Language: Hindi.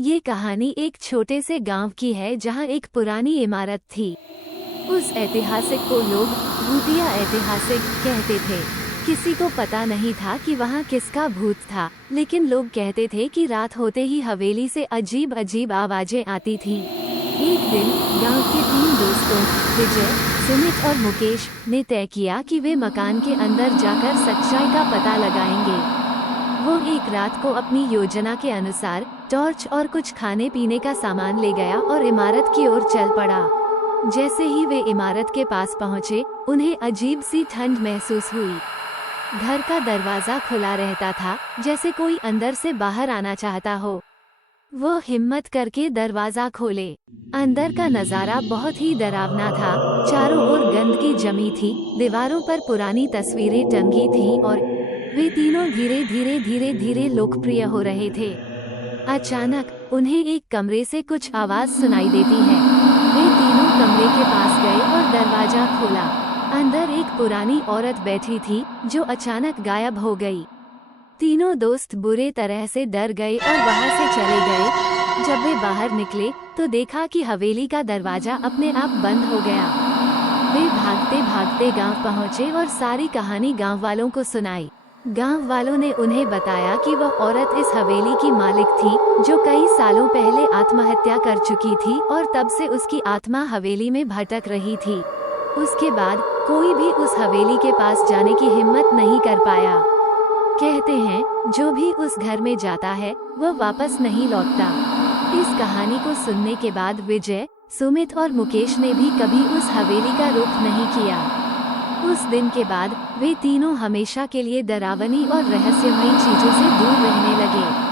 ये कहानी एक छोटे से गांव की है जहां एक पुरानी इमारत थी। उस ऐतिहासिक को लोग भूतिया ऐतिहासिक कहते थे। किसी को पता नहीं था कि वहां किसका भूत था, लेकिन लोग कहते थे कि रात होते ही हवेली से अजीब अजीब आवाजें आती थीं। एक दिन गांव के 3 दोस्तों विजय, सुमित और मुकेश ने तय किया कि वे मकान के अंदर जाकर सच्चाई का पता लगाएंगे। वो एक रात को अपनी योजना के अनुसार टॉर्च और कुछ खाने पीने का सामान ले गया और इमारत की ओर चल पड़ा। जैसे ही वे इमारत के पास पहुंचे, उन्हें अजीब सी ठंड महसूस हुई। घर का दरवाजा खुला रहता था, जैसे कोई अंदर से बाहर आना चाहता हो। वो हिम्मत करके दरवाजा खोले। अंदर का नजारा बहुत ही डरावना था। चारों ओर गंदगी जमी थी, दीवारों पर पुरानी तस्वीरें टंगी थीं और वे तीनों धीरे धीरे लोकप्रिय हो रहे थे। अचानक उन्हें एक कमरे से कुछ आवाज सुनाई देती है। वे तीनों कमरे के पास गए और दरवाजा खोला। अंदर एक पुरानी औरत बैठी थी, जो अचानक गायब हो गई। तीनों दोस्त बुरे तरह से डर गए और वहां से चले गए। जब वे बाहर निकले तो देखा कि हवेली का दरवाजा अपने आप बंद हो गया। वे भागते भागते गांव पहुंचे और सारी कहानी गांव वालों को सुनाई। गांव वालों ने उन्हें बताया कि वह औरत इस हवेली की मालिक थी, जो कई सालों पहले आत्महत्या कर चुकी थी और तब से उसकी आत्मा हवेली में भटक रही थी। उसके बाद कोई भी उस हवेली के पास जाने की हिम्मत नहीं कर पाया। कहते हैं, जो भी उस घर में जाता है वह वापस नहीं लौटता। इस कहानी को सुनने के बाद विजय, सुमित और मुकेश ने भी कभी उस हवेली का रुख नहीं किया। उस दिन के बाद वे तीनों हमेशा के लिए डरावनी और रहस्यमयी चीजों से दूर रहने लगे।